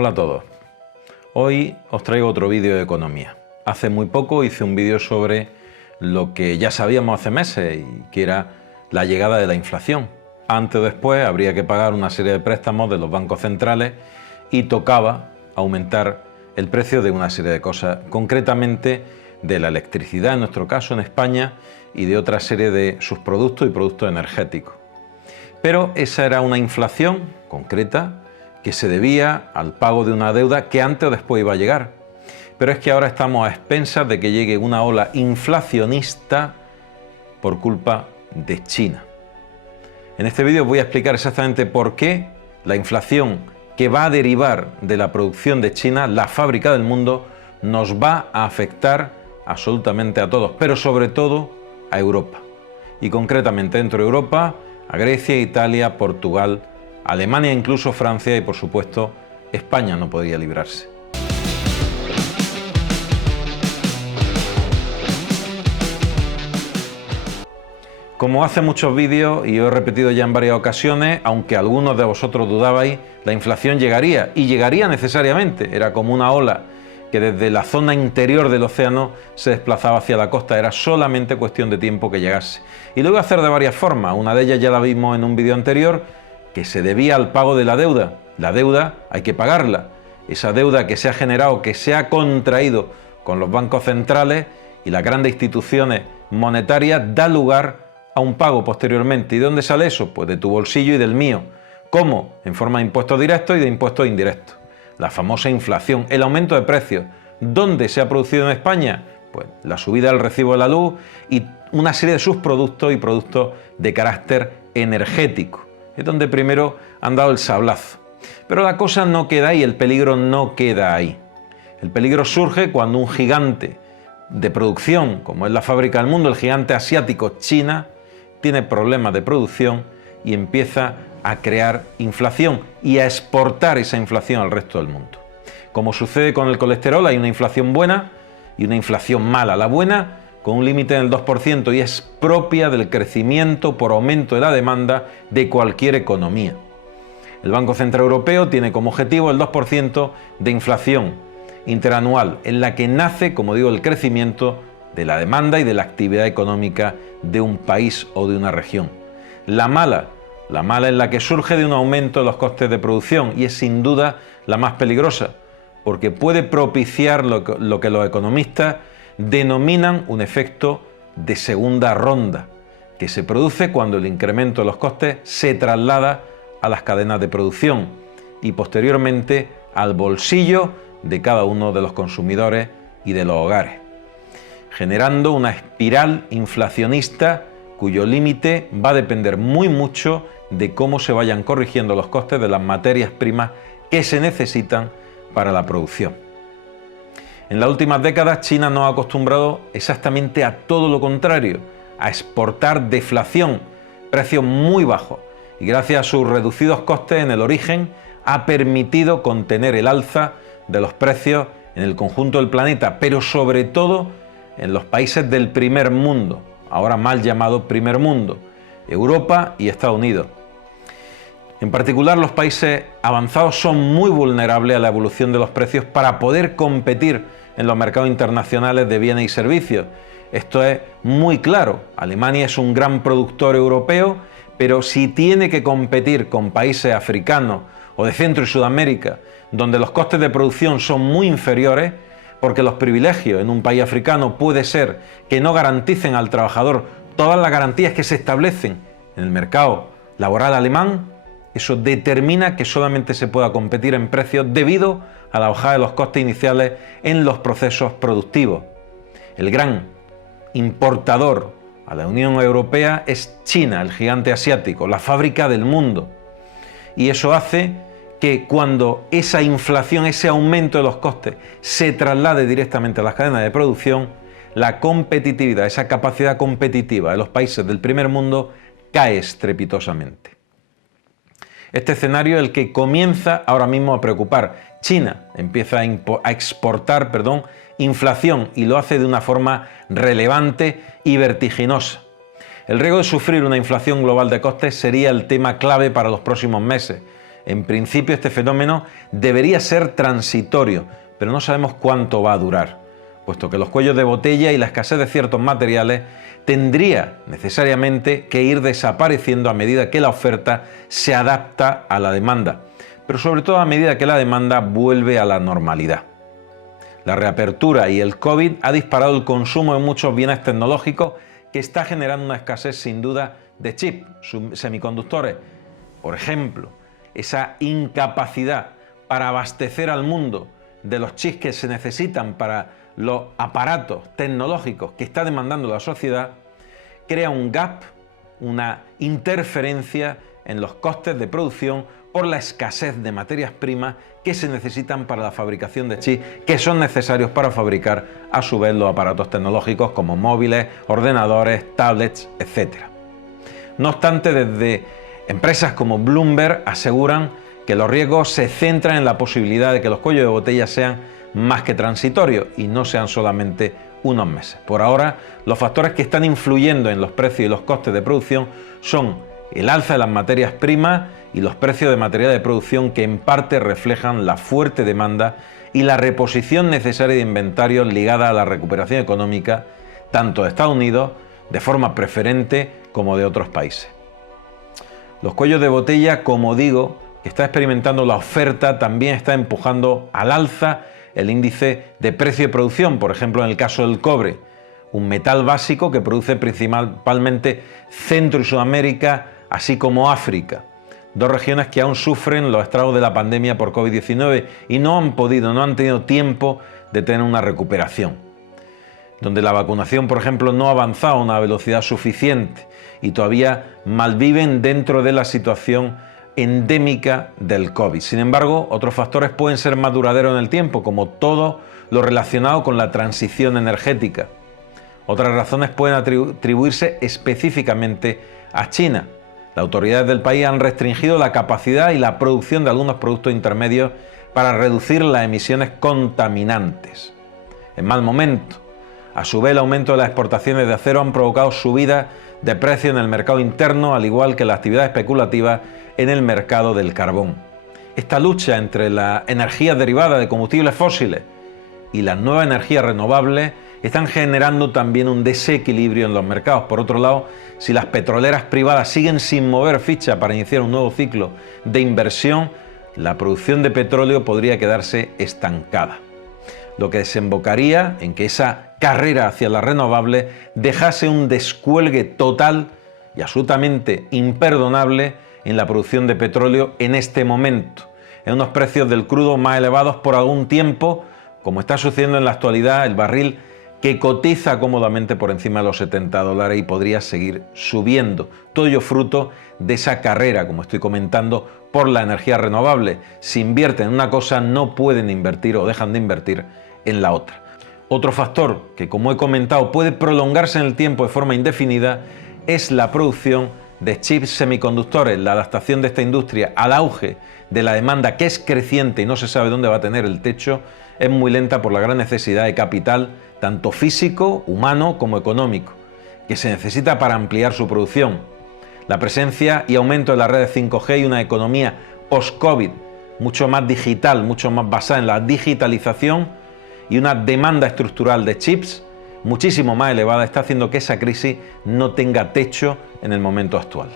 Hola a todos. Hoy os traigo otro vídeo de economía. Hace muy poco hice un vídeo sobre lo que ya sabíamos hace meses y que era la llegada de la inflación. Antes o después habría que pagar una serie de préstamos de los bancos centrales y tocaba aumentar el precio de una serie de cosas, concretamente de la electricidad en nuestro caso en España y de otra serie de sus productos y productos energéticos. Pero esa era una inflación concreta que se debía al pago de una deuda que antes o después iba a llegar. Pero es que ahora estamos a expensas de que llegue una ola inflacionista por culpa de China. En este vídeo voy a explicar exactamente por qué la inflación que va a derivar de la producción de China, la fábrica del mundo, nos va a afectar absolutamente a todos, pero sobre todo a Europa. Y concretamente dentro de Europa, a Grecia, Italia, Portugal, Alemania, incluso Francia y por supuesto España no podría librarse. Como hace muchos vídeos y os he repetido ya en varias ocasiones, aunque algunos de vosotros dudabais, la inflación llegaría y llegaría necesariamente. Era como una ola que desde la zona interior del océano se desplazaba hacia la costa. Era solamente cuestión de tiempo que llegase. Y lo iba a hacer de varias formas. Una de ellas ya la vimos en un vídeo anterior, que se debía al pago de la deuda. La deuda hay que pagarla. Esa deuda que se ha generado, que se ha contraído con los bancos centrales y las grandes instituciones monetarias, da lugar a un pago posteriormente. ¿Y de dónde sale eso? Pues de tu bolsillo y del mío. ¿Cómo? En forma de impuestos directos y de impuestos indirectos. La famosa inflación, el aumento de precios. ¿Dónde se ha producido en España? Pues la subida del recibo de la luz y una serie de sus productos y productos de carácter energético. Es donde primero han dado el sablazo. Pero la cosa no queda ahí, el peligro no queda ahí. El peligro surge cuando un gigante de producción, como es la fábrica del mundo, el gigante asiático China, tiene problemas de producción y empieza a crear inflación y a exportar esa inflación al resto del mundo. Como sucede con el colesterol, hay una inflación buena y una inflación mala. La buena con un límite del 2% y es propia del crecimiento por aumento de la demanda de cualquier economía. El Banco Central Europeo tiene como objetivo el 2% de inflación interanual, en la que nace, como digo, el crecimiento de la demanda y de la actividad económica de un país o de una región. La mala es la que surge de un aumento de los costes de producción y es sin duda la más peligrosa, porque puede propiciar lo que los economistas denominan un efecto de segunda ronda, que se produce cuando el incremento de los costes se traslada a las cadenas de producción y posteriormente al bolsillo de cada uno de los consumidores y de los hogares, generando una espiral inflacionista cuyo límite va a depender muy mucho de cómo se vayan corrigiendo los costes de las materias primas que se necesitan para la producción. En las últimas décadas China nos ha acostumbrado exactamente a todo lo contrario, a exportar deflación, precios muy bajos, y gracias a sus reducidos costes en el origen ha permitido contener el alza de los precios en el conjunto del planeta, pero sobre todo en los países del primer mundo, ahora mal llamado primer mundo, Europa y Estados Unidos. En particular, los países avanzados son muy vulnerables a la evolución de los precios para poder competir en los mercados internacionales de bienes y servicios. Esto es muy claro. Alemania es un gran productor europeo, pero si tiene que competir con países africanos o de Centro y Sudamérica, donde los costes de producción son muy inferiores, porque los privilegios en un país africano puede ser que no garanticen al trabajador todas las garantías que se establecen en el mercado laboral alemán, eso determina que solamente se pueda competir en precios debido a la bajada de los costes iniciales en los procesos productivos. El gran importador a la Unión Europea es China, el gigante asiático, la fábrica del mundo. Y eso hace que cuando esa inflación, ese aumento de los costes se traslade directamente a las cadenas de producción, la competitividad, esa capacidad competitiva de los países del primer mundo cae estrepitosamente. Este escenario es el que comienza ahora mismo a preocupar. China empieza a exportar inflación y lo hace de una forma relevante y vertiginosa. El riesgo de sufrir una inflación global de costes sería el tema clave para los próximos meses. En principio este fenómeno debería ser transitorio, pero no sabemos cuánto va a durar, puesto que los cuellos de botella y la escasez de ciertos materiales tendría necesariamente que ir desapareciendo a medida que la oferta se adapta a la demanda, pero sobre todo a medida que la demanda vuelve a la normalidad. La reapertura y el COVID ha disparado el consumo de muchos bienes tecnológicos que está generando una escasez sin duda de chips, semiconductores. Por ejemplo, esa incapacidad para abastecer al mundo de los chips que se necesitan para los aparatos tecnológicos que está demandando la sociedad, crea un gap, una interferencia en los costes de producción por la escasez de materias primas que se necesitan para la fabricación de chips que son necesarios para fabricar a su vez los aparatos tecnológicos como móviles, ordenadores, tablets, etc. No obstante, desde empresas como Bloomberg aseguran que los riesgos se centran en la posibilidad de que los cuellos de botella sean más que transitorios y no sean solamente unos meses. Por ahora, los factores que están influyendo en los precios y los costes de producción son el alza de las materias primas y los precios de material de producción, que en parte reflejan la fuerte demanda y la reposición necesaria de inventarios ligada a la recuperación económica tanto de Estados Unidos de forma preferente como de otros países. Los cuellos de botella, como digo, que está experimentando la oferta, también está empujando al alza el índice de precio de producción, por ejemplo en el caso del cobre, un metal básico que produce principalmente Centro y Sudamérica, así como África, dos regiones que aún sufren los estragos de la pandemia por COVID-19 y no han tenido tiempo de tener una recuperación, donde la vacunación, por ejemplo, no ha avanzado a una velocidad suficiente y todavía malviven dentro de la situación endémica del COVID. Sin embargo, otros factores pueden ser más duraderos en el tiempo, como todo lo relacionado con la transición energética. Otras razones pueden atribuirse específicamente a China. Las autoridades del país han restringido la capacidad y la producción de algunos productos intermedios para reducir las emisiones contaminantes. En mal momento. A su vez, el aumento de las exportaciones de acero han provocado subidas de precio en el mercado interno, al igual que la actividad especulativa en el mercado del carbón. Esta lucha entre las energías derivadas de combustibles fósiles y las nuevas energías renovables están generando también un desequilibrio en los mercados. Por otro lado, si las petroleras privadas siguen sin mover ficha para iniciar un nuevo ciclo de inversión, la producción de petróleo podría quedarse estancada, lo que desembocaría en que esa carrera hacia las renovables dejase un descuelgue total y absolutamente imperdonable en la producción de petróleo en este momento, en unos precios del crudo más elevados por algún tiempo, como está sucediendo en la actualidad, el barril que cotiza cómodamente por encima de los $70 y podría seguir subiendo. Todo ello fruto de esa carrera, como estoy comentando, por la energía renovable. Si invierten en una cosa, no pueden invertir o dejan de invertir en la otra. Otro factor que, como he comentado, puede prolongarse en el tiempo de forma indefinida es la producción de chips semiconductores. La adaptación de esta industria al auge de la demanda, que es creciente y no se sabe dónde va a tener el techo, es muy lenta por la gran necesidad de capital, tanto físico, humano como económico, que se necesita para ampliar su producción. La presencia y aumento de las redes 5G y una economía post-COVID mucho más digital, mucho más basada en la digitalización y una demanda estructural de chips muchísimo más elevada está haciendo que esa crisis no tenga techo en el momento actual.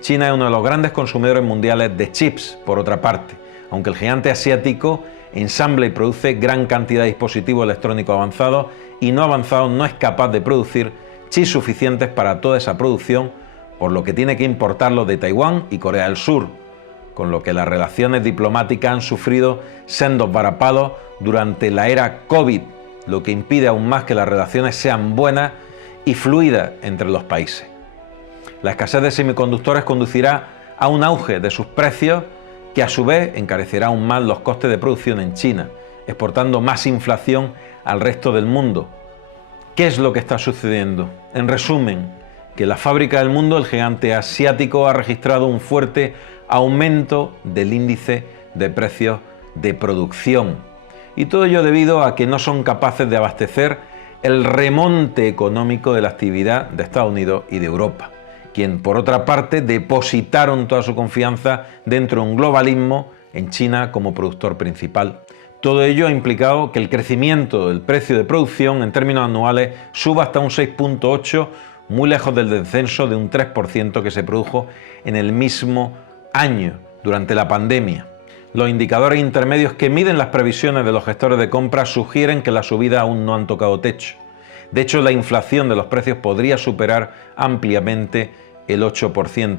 China es uno de los grandes consumidores mundiales de chips, por otra parte, aunque el gigante asiático ensambla y produce gran cantidad de dispositivos electrónicos avanzados y no avanzados, no es capaz de producir chips suficientes para toda esa producción, por lo que tiene que importarlos de Taiwán y Corea del Sur, con lo que las relaciones diplomáticas han sufrido sendos varapalos durante la era COVID, lo que impide aún más que las relaciones sean buenas y fluidas entre los países. La escasez de semiconductores conducirá a un auge de sus precios, que a su vez encarecerá aún más los costes de producción en China, exportando más inflación al resto del mundo. ¿Qué es lo que está sucediendo? En resumen, que la fábrica del mundo, el gigante asiático, ha registrado un fuerte aumento del índice de precios de producción. Y todo ello debido a que no son capaces de abastecer el remonte económico de la actividad de Estados Unidos y de Europa, quien por otra parte depositaron toda su confianza dentro de un globalismo en China como productor principal. Todo ello ha implicado que el crecimiento del precio de producción en términos anuales suba hasta un 6,8%, muy lejos del descenso de un 3% que se produjo en el mismo año durante la pandemia. Los indicadores intermedios que miden las previsiones de los gestores de compra sugieren que las subidas aún no han tocado techo. De hecho, la inflación de los precios podría superar ampliamente el 8%,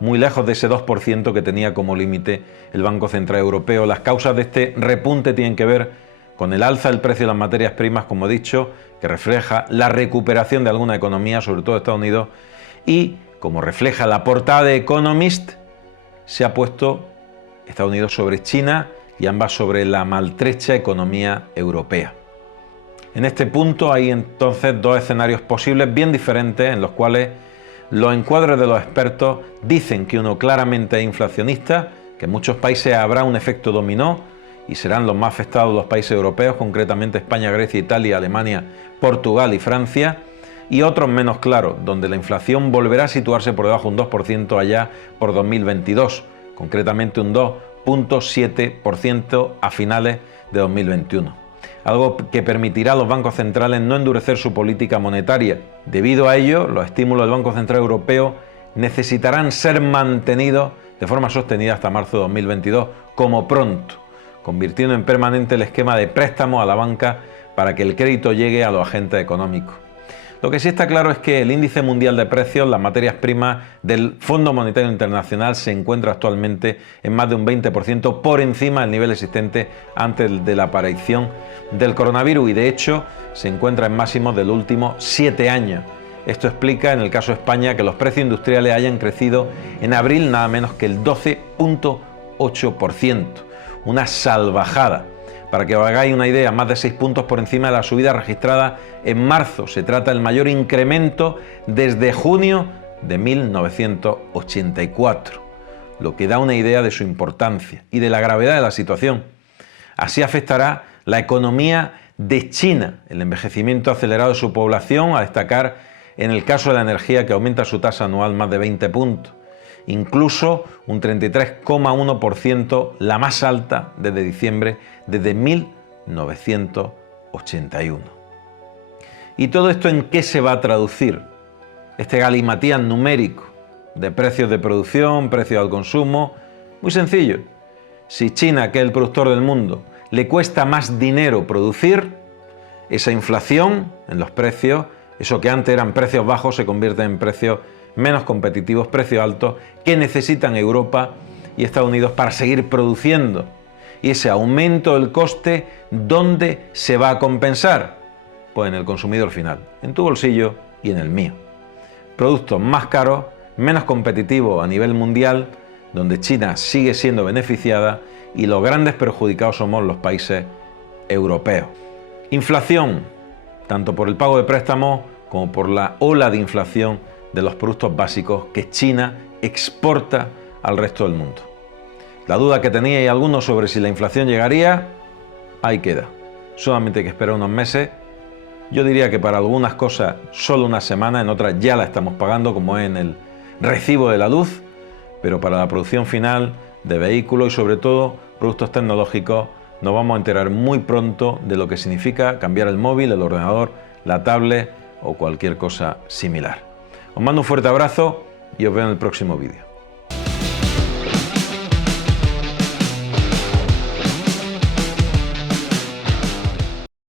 muy lejos de ese 2% que tenía como límite el Banco Central Europeo. Las causas de este repunte tienen que ver con el alza del precio de las materias primas, como he dicho, que refleja la recuperación de alguna economía, sobre todo Estados Unidos, y como refleja la portada de Economist, se ha puesto Estados Unidos sobre China y ambas sobre la maltrecha economía europea. En este punto hay entonces dos escenarios posibles bien diferentes en los cuales los encuadres de los expertos dicen que uno claramente es inflacionista, que en muchos países habrá un efecto dominó y serán los más afectados los países europeos, concretamente España, Grecia, Italia, Alemania, Portugal y Francia, y otros menos claros, donde la inflación volverá a situarse por debajo de un 2% allá por 2022, concretamente un 2,7% a finales de 2021. Algo que permitirá a los bancos centrales no endurecer su política monetaria. Debido a ello, los estímulos del Banco Central Europeo necesitarán ser mantenidos de forma sostenida hasta marzo de 2022, como pronto, convirtiendo en permanente el esquema de préstamos a la banca para que el crédito llegue a los agentes económicos. Lo que sí está claro es que el índice mundial de precios, las materias primas del Fondo Monetario Internacional, se encuentra actualmente en más de un 20% por encima del nivel existente antes de la aparición del coronavirus y de hecho se encuentra en máximos de los últimos 7 años. Esto explica en el caso de España que los precios industriales hayan crecido en abril nada menos que el 12,8%, una salvajada. Para que os hagáis una idea, más de 6 puntos por encima de la subida registrada en marzo. Se trata del mayor incremento desde junio de 1984, lo que da una idea de su importancia y de la gravedad de la situación. Así afectará la economía de China, el envejecimiento acelerado de su población, a destacar en el caso de la energía, que aumenta su tasa anual más de 20 puntos. Incluso un 33,1%, la más alta desde diciembre desde 1981. ¿Y todo esto en qué se va a traducir? Este galimatías numérico de precios de producción, precios al consumo, muy sencillo. Si China, que es el productor del mundo, le cuesta más dinero producir, esa inflación en los precios, eso que antes eran precios bajos, se convierte en precios menos competitivos, precios altos, que necesitan Europa y Estados Unidos para seguir produciendo. Y ese aumento del coste, ¿dónde se va a compensar? Pues en el consumidor final, en tu bolsillo y en el mío. Productos más caros, menos competitivos a nivel mundial, donde China sigue siendo beneficiada y los grandes perjudicados somos los países europeos. Inflación, tanto por el pago de préstamos como por la ola de inflación de los productos básicos que China exporta al resto del mundo. La duda que teníais algunos sobre si la inflación llegaría, ahí queda. Solamente hay que esperar unos meses. Yo diría que para algunas cosas solo una semana, en otras ya la estamos pagando, como es en el recibo de la luz, pero para la producción final de vehículos y sobre todo productos tecnológicos nos vamos a enterar muy pronto de lo que significa cambiar el móvil, el ordenador, la tablet o cualquier cosa similar. Os mando un fuerte abrazo y os veo en el próximo vídeo.